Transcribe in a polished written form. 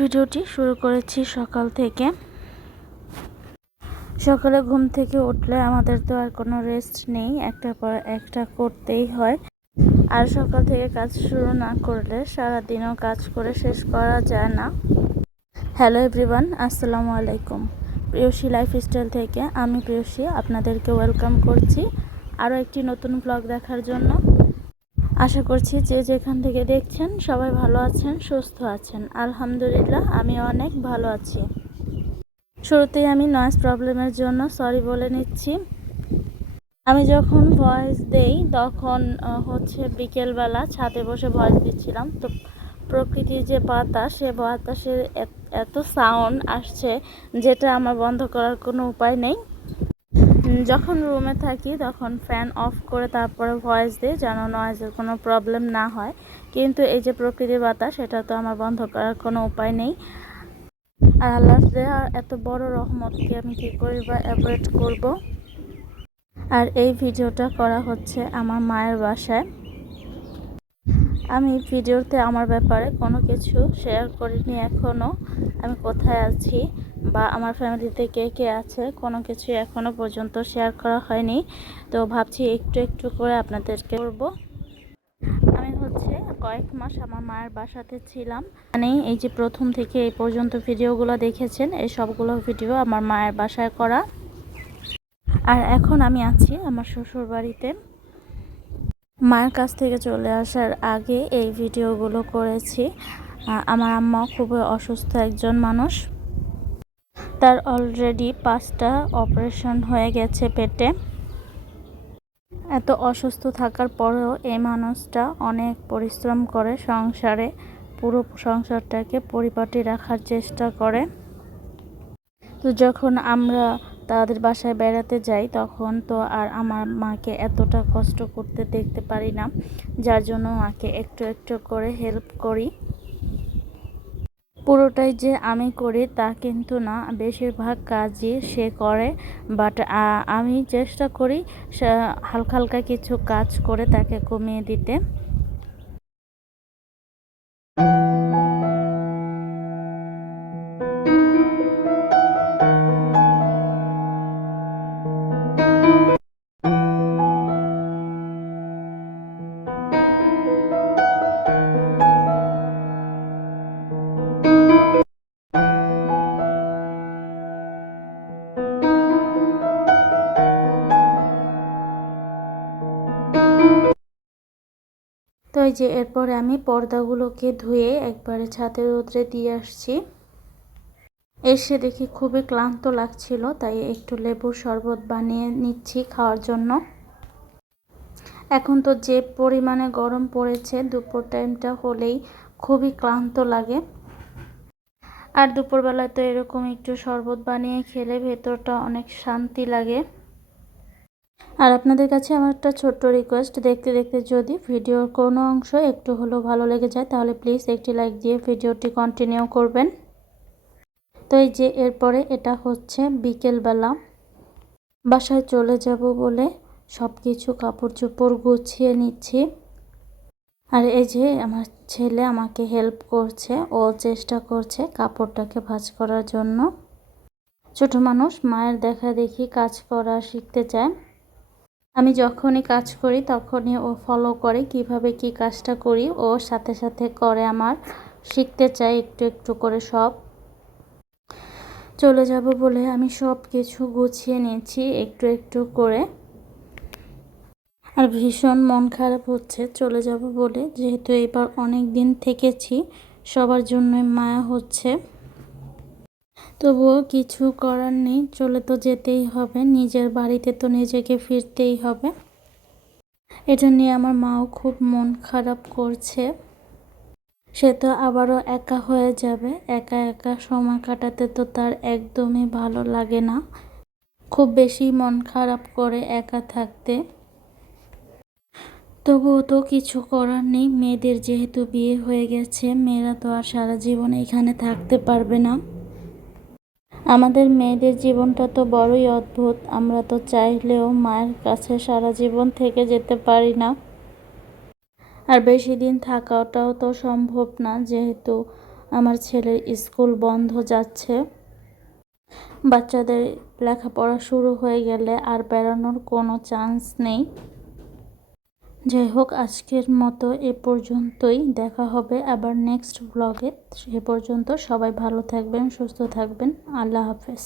ভিডিওটি শুরু করেছি সকাল থেকে। সকালে ঘুম থেকে উঠলে আমাদের তো আর কোনো রেস্ট নেই, একটার পর একটা করতেই হয়। আর সকাল থেকে কাজ শুরু না করলে সারাদিনও কাজ করে শেষ করা যায় না। হ্যালো এভরিওয়ান, আসসালামু আলাইকুম। প্রিয়সী লাইফস্টাইল থেকে আমি প্রিয়সী আপনাদেরকে ওয়েলকাম করছি আরও একটি নতুন ব্লগ দেখার জন্য। আশা করছি যে যেখান থেকে দেখছেন সবাই ভালো আছেন, সুস্থ আছেন। আলহামদুলিল্লাহ আমি অনেক ভালো আছি। শুরুতেই আমি নয়েজ প্রবলেমের জন্য সরি বলে নিচ্ছি। আমি যখন ভয়েস দেই তখন বিকেলবেলা ছাদে বসে ভয়েস দিচ্ছিলাম, তো প্রকৃতির যে বাতাস, সে বাতাসের এত সাউন্ড আসছে যেটা আমার বন্ধ করার কোনো উপায় নেই। যখন রুমে থাকি তখন ফ্যান অফ করে তারপরে ভয়েস দিই যেন নয়েজের কোনো প্রবলেম না হয়, কিন্তু এই যে প্রকৃতির বাতাস, সেটা তো আমার বন্ধ করার কোনো উপায় নেই। আর আল্লাহর দেয়া এত বড় রহমতকে আমি কী করে বা অ্যাভয়েড করব। আর এই ভিডিওটা করা হচ্ছে আমার মায়ের বাসায়। আমি ভিডিওতে আমার ব্যাপারে কোনো কিছু শেয়ার করিনি এখনও। আমি কোথায় আছি বা আমার ফ্যামিলিতে কে কে আছে কোনো কিছু এখনও পর্যন্ত শেয়ার করা হয়নি, তো ভাবছি একটু একটু করে আপনাদেরকে করব। আমি কয়েক মাস আমার মায়ের বাসাতে ছিলাম, মানে এই যে প্রথম থেকে এই পর্যন্ত ভিডিওগুলো দেখেছেন, এই সবগুলো ভিডিও আমার মায়ের বাসায় করা। আর এখন আমি আছি আমার শ্বশুর বাড়িতে। মায়ের কাছ থেকে চলে আসার আগে এই ভিডিওগুলো করেছি। আমার আম্মা খুবই অসুস্থ একজন মানুষ, তার অলরেডি 5টা অপারেশন হয়ে গেছে পেটে। এত অসুস্থ থাকার পরেও এই মানুষটা অনেক পরিশ্রম করে সংসারে, পুরো সংসারটাকে পরিপাটি রাখার চেষ্টা করে। তো যখন আমরা তাদের বাসায় বেড়াতে যাই তখন তো আর আমার মাকে এতটা কষ্ট করতে দেখতে পারি না, যার জন্য মাকে একটু একটু করে হেল্প করি। পুরোটাই যে আমি করি তা কিন্তু না, বেশিরভাগ কাজই সে করে, বাট আমি চেষ্টা করি হালকা হালকা কিছু কাজ করে তাকে কমিয়ে দিতে। তো এই যে এরপরে আমি পর্দাগুলোকে ধুয়ে একবারে ছাদের রোদ্রে দিয়ে আসছি। এসে দেখি খুবই ক্লান্ত লাগছিল, তাই একটু লেবুর শরবত বানিয়ে নিচ্ছি খাওয়ার জন্য। এখন তো যে পরিমাণে গরম পড়েছে, দুপুর টাইমটা হলেই খুবই ক্লান্ত লাগে। আর দুপুরবেলায় তো এরকম একটু শরবত বানিয়ে খেলে ভেতরটা অনেক শান্তি লাগে। আর আপনাদের কাছে আমার একটা ছোট্ট রিকোয়েস্ট, দেখতে দেখতে যদি ভিডিওর কোনো অংশ একটু হলেও ভালো লেগে যায় তাহলে প্লিজ একটি লাইক দিয়ে ভিডিওটি কন্টিনিউ করবেন। তো এই যে এরপরে এটা বিকেলবেলা, বাসায় চলে যাব বলে সব কিছু কাপড় চোপড় গুছিয়ে নিচ্ছি। আর এই যে আমার ছেলে আমাকে হেল্প করছে, ও চেষ্টা করছে কাপড়টাকে ভাঁজ করার জন্য। ছোট মানুষ মায়ের দেখা দেখি কাজ করা শিখতে চায়। আমি যখনই কাজ করি তখনই ও ফলো করে কিভাবে কি কাজটা করি, ও সাথে সাথে করে, আমার শিখতে চাই একটু একটু করে সব। চলে যাব বলে আমি সব কিছু গুছিয়ে নিয়েছি একটু একটু করে। আর ভীষণ মন খারাপ হচ্ছে চলে যাব বলে, যেহেতু এবার অনেক দিন থেকেছি, সবার জন্যই মায়া হচ্ছে। তবুও কিছু করার নেই, চলে তো যেতেই হবে, নিজের বাড়িতে তো নিজেকে ফিরতেই হবে। এটা নিয়ে আমার মাও খুব মন খারাপ করছে। সে তো আবারও একা হয়ে যাবে, একা একা সময় কাটাতে তো তার একদমই ভালো লাগে না, খুব বেশি মন খারাপ করে একা থাকতে। তবুও তো কিছু করার নেই, মেয়েদের যেহেতু বিয়ে হয়ে গেছে, মেয়েরা তো আর সারা জীবন এখানে থাকতে পারবে না। আমাদের মেয়েদের জীবনটা তো বড়ই অদ্ভুত, আমরা তো চাইলেও মায়ের কাছে সারা জীবন থেকে যেতে পারি না। আর বেশি দিন থাকাটাও তো সম্ভব না, যেহেতু আমার ছেলের স্কুল বন্ধ যাচ্ছে। বাচ্চাদের লেখাপড়া শুরু হয়ে গেলে আর বেড়ানোর কোনো চান্স নেই। যাই হোক, আজকের মতো এ পর্যন্তই। দেখা হবে আবার নেক্সট ব্লগে। সে পর্যন্ত সবাই ভালো থাকবেন, সুস্থ থাকবেন। আল্লাহ হাফেজ।